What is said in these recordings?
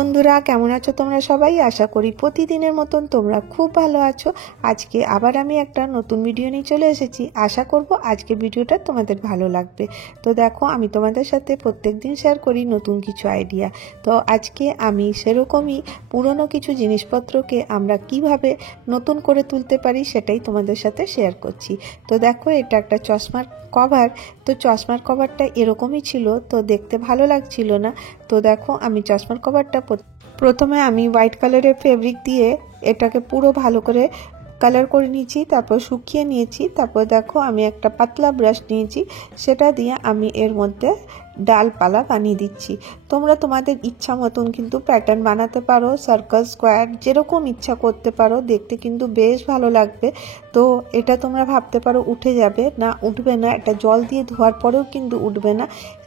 বন্ধুরা, কেমন আছো তোমরা সবাই? আশা করি প্রতিদিনের মতন তোমরা খুব ভালো আছো। আজকে আবার আমি একটা নতুন ভিডিও নিয়ে চলে এসেছি। আশা করব আজকে ভিডিওটা তোমাদের ভালো লাগবে। তো দেখো, আমি তোমাদের সাথে প্রত্যেকদিন শেয়ার করি নতুন কিছু আইডিয়া। তো আজকে আমি সেরকমই পুরনো কিছু জিনিসপত্রকে আমরা কিভাবে নতুন করে তুলতে পারি সেটাই তোমাদের সাথে শেয়ার করছি। তো দেখো, এটা একটা চশমার কভার। তো চশমার কভারটা এরকমই ছিল, তো দেখতে ভালো লাগছিল না। তো দেখো, আমি চশমার কভারটা প্রথমে আমি হোয়াইট কালারের ফেব্রিক দিয়ে এটাকে পুরো ভালো করে কালার করে নিয়েছি, তারপর শুকিয়ে নিয়েছি। তারপর দেখো, আমি একটা পাতলা ব্রাশ নিয়েছি, সেটা দিয়ে আমি এর মধ্যে ডালপালা বানিয়ে দিচ্ছি। তোমরা তোমাদের ইচ্ছা মতন কিন্তু প্যাটার্ন বানাতে পারো, সার্কেল, স্কোয়ার, যেরকম ইচ্ছা করতে পারো। দেখতে কিন্তু বেশ ভালো লাগবে। তো এটা তোমরা ভাবতে পারো উঠে যাবে, না উঠবে না, এটা জল দিয়ে ধোয়ার পরেও কিন্তু উঠবে না।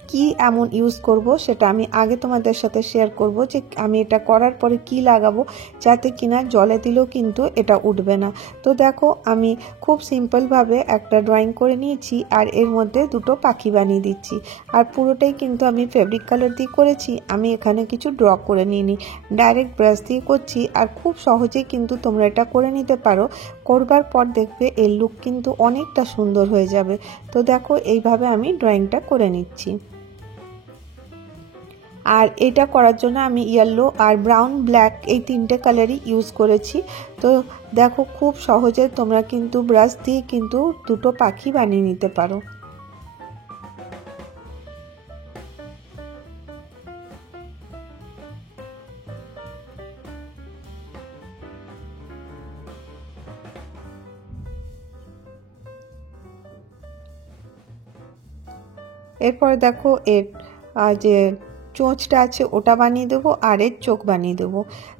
কি এমন ইউজ করব সেটা আমি আগে তোমাদের সাথে শেয়ার করব, যে আমি এটা করার পরে কি লাগাবো যাতে কিনা জলে দিলেও কিন্তু এটা উঠবে না। তো দেখো, আমি খুব সিম্পলভাবে একটা ড্রয়িং করে নিয়েছি, আর এর মধ্যে দুটো পাখি বানিয়ে দিচ্ছি। আর পুরোটাই কিন্তু আমি ফেব্রিক কালার দিয়ে করেছি, আমি এখানে কিছু ড্র করে নিইনি, ডাইরেক্ট ব্রাশ দিয়ে করছি। আর খুব সহজেই কিন্তু তোমরা এটা করে নিতে পারো। করবার পর দেখবে এর লুক কিন্তু অনেকটা সুন্দর হয়ে যাবে। তো দেখো, এইভাবে আমি ড্রয়িংটা করে নিচ্ছি। আর এটা করার জন্য আমি ইয়েলো আর ব্রাউন, ব্ল্যাক এই তিনটে কালারই ইউজ করেছি। তো দেখো, খুব সহজে তোমরা কিন্তু ব্রাশ দিয়ে কিন্তু দুটো পাখি বানিয়ে নিতে পারো। এরপরে দেখো, এর যে চোঁচটা আছে ওটা বানিয়ে দেবো, আর এর চোখ বানিয়ে দেবো।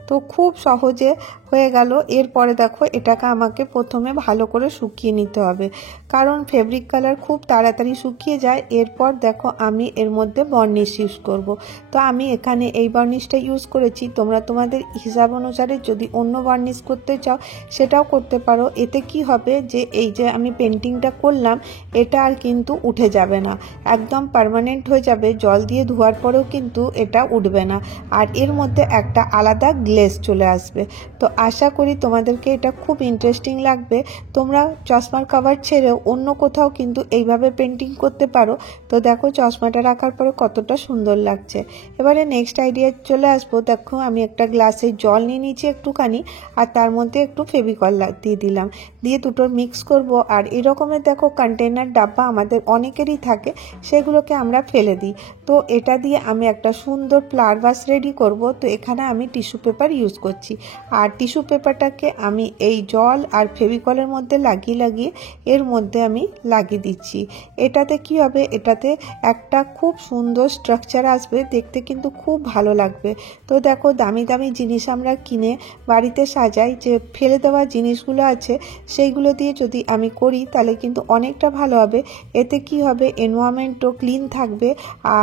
তো খুব সহজে হয়ে গেল। এরপরে দেখো, এটাকে আমাকে প্রথমে ভালো করে শুকিয়ে নিতে হবে, কারণ ফেব্রিক কালার খুব তাড়াতাড়ি শুকিয়ে যায়। এরপর দেখো, আমি এর মধ্যে বার্নিশ ইউজ করব। তো আমি এখানে এই বার্নিশটা ইউজ করেছি। তোমরা তোমাদের হিসাব অনুসারে যদি অন্য বার্নিশ করতে চাও সেটাও করতে পারো। এতে কি হবে, যে এই যে আমি পেন্টিংটা করলাম এটা আর কিন্তু উঠে যাবে না, একদম পার্মানেন্ট হয়ে যাবে। জল দিয়ে ধোয়ার পরেও কিন্তু এটা উঠবে না, আর এর মধ্যে একটা আলাদা গ্লেজ চলে আসবে। তো আশা করি তোমাদেরকে এটা খুব ইন্টারেস্টিং লাগবে। তোমরা চশমার কভার ছেড়েও অন্য কোথাও কিন্তু এইভাবে পেন্টিং করতে পারো। তো দেখো, চশমাটা রাখার পরে কতটা সুন্দর লাগছে। এবারে নেক্সট আইডিয়া চলে আসবো। দেখো, আমি একটা গ্লাসে জল নিয়ে নিয়েছি একটুখানি, আর তার মধ্যে একটু ফেভিকল দিয়ে দিলাম, দিয়ে দুটোর মিক্স করব। আর এরকমের দেখো কন্টেনার ডাব্বা আমাদের অনেকেরই থাকে, সেগুলোকে আমরা ফেলে দিই। তো এটা দিয়ে আমি একটা সুন্দর ফ্লাওয়ার ভাস রেডি করব। তো এখানে আমি টিস্যু পেপার ইউজ করছি, আর টিস্যু পেপারটাকে আমি এই জল আর ফেভিকলের মধ্যে লাগিয়ে লাগিয়ে এর মধ্যে আমি লাগিয়ে দিচ্ছি। এটাতে কি হবে, এটাতে একটা খুব সুন্দর স্ট্রাকচার আসবে, দেখতে কিন্তু খুব ভালো লাগবে। তো দেখো, দামি দামি জিনিস আমরা কিনে বাড়িতে সাজাই, যে ফেলে দেওয়া জিনিসগুলো আছে সেইগুলো দিয়ে যদি আমি করি তাহলে কিন্তু অনেকটা ভালো হবে। এতে কি হবে, এনভায়রনমেন্টও ক্লিন থাকবে,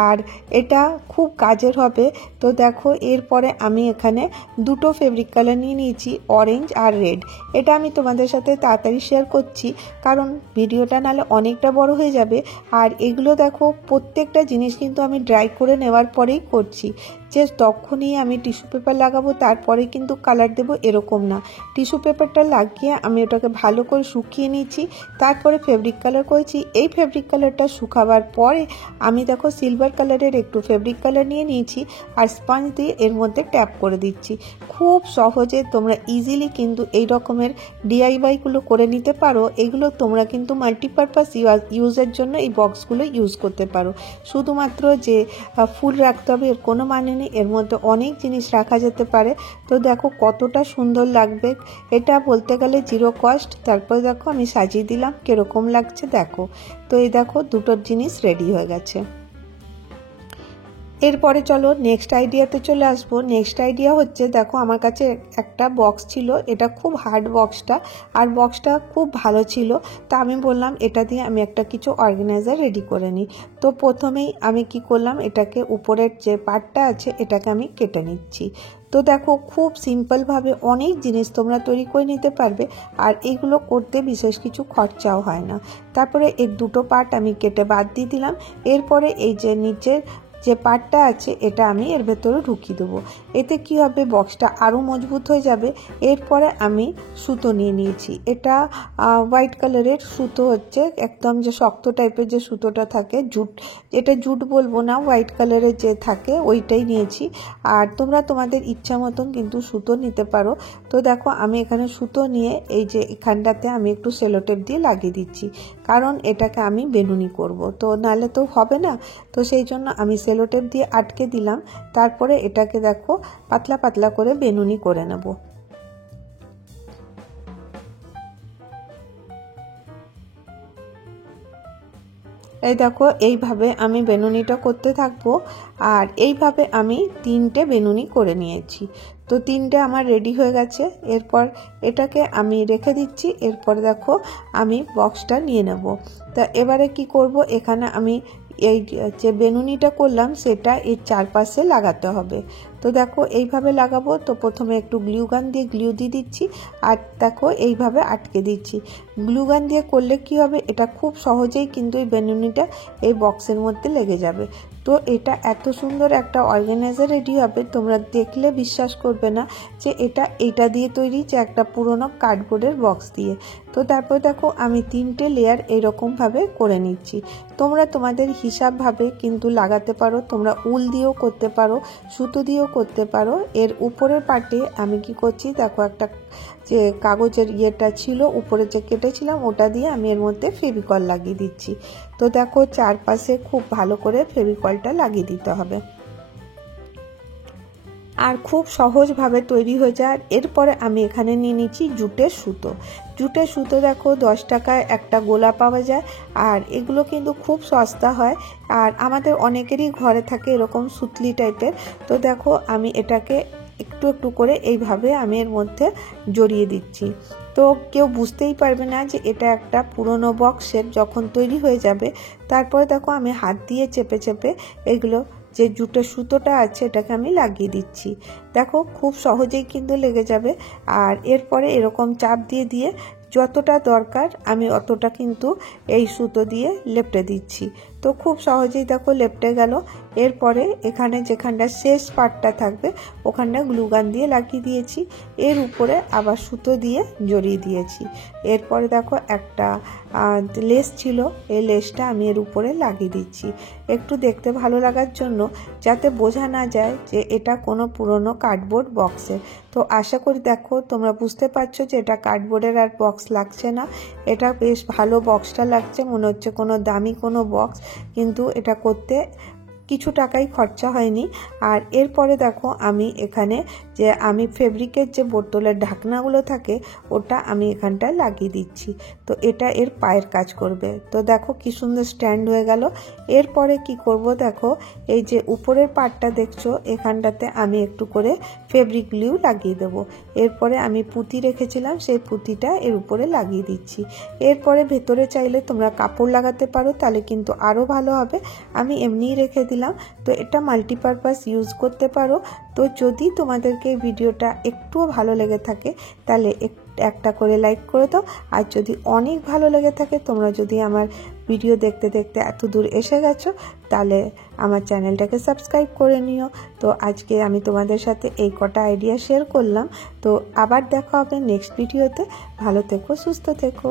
আর এটা খুব কাজের হবে। তো দেখো, এরপরে আমি এখানে দুটো ফেব্রিক কালার নিয়ে নিয়েছি, অরেঞ্জ আর রেড। এটা আমি তোমাদের সাথে তাড়াতাড়ি শেয়ার করছি, কারণ ভিডিওটা নাহলে অনেকটা বড় হয়ে যাবে। আর এগুলো দেখো, প্রত্যেকটা জিনিস কিন্তু আমি ড্রাই করে নেওয়ার পরেই করছি, যে তখনই আমি টিস্যু পেপার লাগাবো তারপরে কিন্তু কালার দেবো এরকম না। টিস্যু পেপারটা লাগিয়ে আমি ওটাকে ভালো করে শুকিয়ে নিয়েছি, তারপরে ফেব্রিক কালার করেছি। এই ফেব্রিক কালারটা শুকাবার পরে আমি দেখো সিলভার কালারের একটু ফেব্রিক কালার নিয়ে নিয়েছি, আর স্পঞ্জ দিয়ে এর মধ্যে ট্যাপ করে দিচ্ছি। খুব সহজে তোমরা ইজিলি কিন্তু এই রকমের ডিআইওয়াইগুলো করে নিতে পারো। এগুলো তোমরা কিন্তু মাল্টিপারপাস ইউজের জন্য এই বক্সগুলো ইউজ করতে পারো। শুধুমাত্র যে ফুল রাখতে হবে এর কোনো মানে নেই, এর মধ্যে অনেক জিনিস রাখা যেতে পারে। তো দেখো কতটা সুন্দর লাগবে, এটা বলতে গেলে জিরো কস্ট। তারপর দেখো, আমি সাজিয়ে দিলাম, কিরকম লাগছে দেখো। তো এই দেখো, দুটোর জিনিস রেডি হয়ে গেছে। এরপরে চলো নেক্সট আইডিয়াতে চলে আসবো। নেক্সট আইডিয়া হচ্ছে, দেখো আমার কাছে একটা বক্স ছিল, এটা খুব হার্ড বক্সটা, আর বক্সটা খুব ভালো ছিল। তা আমি বললাম এটা দিয়ে আমি একটা কিছু অর্গানাইজার রেডি করে নিই। তো প্রথমেই আমি কি করলাম, এটাকে উপরের যে পার্টটা আছে এটাকে আমি কেটে নিচ্ছি। তো দেখো খুব সিম্পলভাবে অনেক জিনিস তোমরা তৈরি করে নিতে পারবে, আর এগুলো করতে বিশেষ কিছু খরচাও হয় না। তারপরে এর দুটো পার্ট আমি কেটে বাদ দিয়ে দিলাম। এরপরে এই যে নিচের যে পার্টটা আছে এটা আমি এর ভেতরে ঢুকিয়ে দেবো। এতে কি হবে, বক্সটা আরও মজবুত হয়ে যাবে। এরপরে আমি সুতো নিয়ে নিয়েছি, এটা হোয়াইট কালারের সুতো, হচ্ছে একদম যে শক্ত টাইপের যে সুতোটা থাকে, জুট, এটা জুট বলবো না, হোয়াইট কালারের যে থাকে ওইটাই নিয়েছি। আর তোমরা তোমাদের ইচ্ছা মতন কিন্তু সুতো নিতে পারো। তো দেখো আমি এখানে সুতো নিয়ে এই যে এখানটাতে আমি একটু সেলোটেপ দিয়ে লাগিয়ে দিচ্ছি, কারণ এটাকে আমি বেনুনি করব, তো নাহলে তো হবে না। তো সেই জন্য আমি সেলোটেপ দিয়ে আটকে দিলাম। তারপরে এটাকে দেখো পাতলা পাতলা করে বেনুনি করে নেব। এই দেখো এইভাবে আমি বেনুনিটা করতে থাকবো, আর এইভাবে আমি 3টে বেনুনি করে নিয়েছি। তো 3টে আমার রেডি হয়ে গেছে। এরপর এটাকে আমি রেখে দিচ্ছি। এরপর দেখো আমি বক্সটা নিয়ে নেব। তা এবারে কি করব, এখানে আমি এই যে বেনুনিটা করলাম সেটা এর চারপাশে লাগাতে হবে। তো দেখো এইভাবে লাগাবো। তো প্রথমে একটু গ্লু গান দিয়ে গ্লু দিয়ে দিচ্ছি, আর দেখো এইভাবে আটকে দিচ্ছি। গ্লু গান দিয়ে করলে কি হবে, এটা খুব সহজেই কিন্তু এই বেনুনিটা এই বক্সের মধ্যে লেগে যাবে। তো এটা এত সুন্দর একটা অর্গানাইজার রেডি হবে, তোমরা দেখলে বিশ্বাস করবে না যে এটা দিয়ে তৈরি, যে একটা পুরনো কার্ডবোর্ডের বক্স দিয়ে। তো তারপর দেখো আমি 3টে লেয়ার এইরকমভাবে করে নিচ্ছি। তোমরা তোমাদের হিসাবভাবে কিন্তু লাগাতে পারো, তোমরা উল দিয়েও করতে পারো, সুতো দিয়েও করতে পারো। এর উপরের পার্টে আমি কি করছি দেখো, একটা যে কাগজের ইয়েটা ছিল উপরে যে কেটেছিলাম ওটা দিয়ে আমি এর মধ্যে ফেভিকল লাগিয়ে দিচ্ছি। তো দেখো চারপাশে খুব ভালো করে ফেভিকলটা লাগিয়ে দিতে হবে, আর খুব সহজভাবে তৈরি হয়ে যায়। এরপরে আমি এখানে নিয়ে নিচ্ছি জুটের সুতো। জুটের সুতো দেখো 10 টাকায় একটা গোলা পাওয়া যায়, আর এগুলো কিন্তু খুব সস্তা হয়। আর আমাদের অনেকেরই ঘরে থাকে এরকম সুতলি টাইপের। তো দেখো আমি এটাকে একটু একটু করে এইভাবে আমি এর মধ্যে জড়িয়ে দিচ্ছি। তো কেউ বুঝতেই পারবে না যে এটা একটা পুরনো বক্সের যখন তৈরি হয়ে যাবে। তারপরে দেখো আমি হাত দিয়ে চেপে চেপে এগুলো যে জুটের সুতোটা আছে এটাকে আমি লাগিয়ে দিচ্ছি। দেখো খুব সহজেই কিন্তু লেগে যাবে। আর এরপরে এরকম চাপ দিয়ে দিয়ে যতটা দরকার আমি অতটা কিন্তু এই সুতো দিয়ে লেপটে দিচ্ছি। তো খুব সহজেই দেখো লেপটে গেল। এরপরে এখানে যেখানটা শেষ পার্টটা থাকবে ওখানটা গ্লুগান দিয়ে লাগিয়ে দিয়েছি, এর উপরে আবার সুতো দিয়ে জড়িয়ে দিয়েছি। এরপরে দেখো একটা লেস ছিল, এই লেসটা আমি এর উপরে লাগিয়ে দিচ্ছি একটু দেখতে ভালো লাগার জন্য, যাতে বোঝা না যায় যে এটা কোনো পুরনো কার্ডবোর্ড বক্সের। তো আশা করি দেখো তোমরা বুঝতে পারছো যে এটা কার্ডবোর্ডের আর বক্স লাগছে না, এটা বেশ ভালো বক্সটা লাগছে, মনে হচ্ছে কোনো দামি কোনো বক্স, কিন্তু এটা করতে কিছু টাকাই খরচা হয়নি। আর এরপরে দেখো আমি এখানে যে আমি ফেব্রিকের যে বোতলের ঢাকনাগুলো থাকে ওটা আমি এখানটায় লাগিয়ে দিচ্ছি। তো এটা এর পায়ের কাজ করবে। তো দেখো কি সুন্দর স্ট্যান্ড হয়ে গেল। এরপরে কি করব দেখো, এই যে উপরের পার্টটা দেখছো এখানটাতে আমি একটু করে ফেব্রিক গ্লু লাগিয়ে দেবো। এরপরে আমি পুঁতি রেখেছিলাম সেই পুঁতিটা এর উপরে লাগিয়ে দিচ্ছি। এরপরে ভেতরে চাইলে তোমরা কাপড় লাগাতে পারো, তাহলে কিন্তু আরও ভালো হবে। আমি এমনিই রেখে দিলাম। তো এটা মাল্টিপারপাস ইউজ করতে পারো। তো যদি তোমাদেরকে ভিডিওটা একটুও ভালো লেগে থাকে তাহলে একটা করে লাইক করে দাও, আর যদি অনেক ভালো লেগে থাকে, তোমরা যদি আমার ভিডিও দেখতে দেখতে এত দূর এসে গেছো, তাহলে আমার চ্যানেলটাকে সাবস্ক্রাইব করে নিও। তো আজকে আমি তোমাদের সাথে এই কটা আইডিয়া শেয়ার করলাম। তো আবার দেখা হবে নেক্সট ভিডিওতে। ভালো থেকো, সুস্থ থেকো।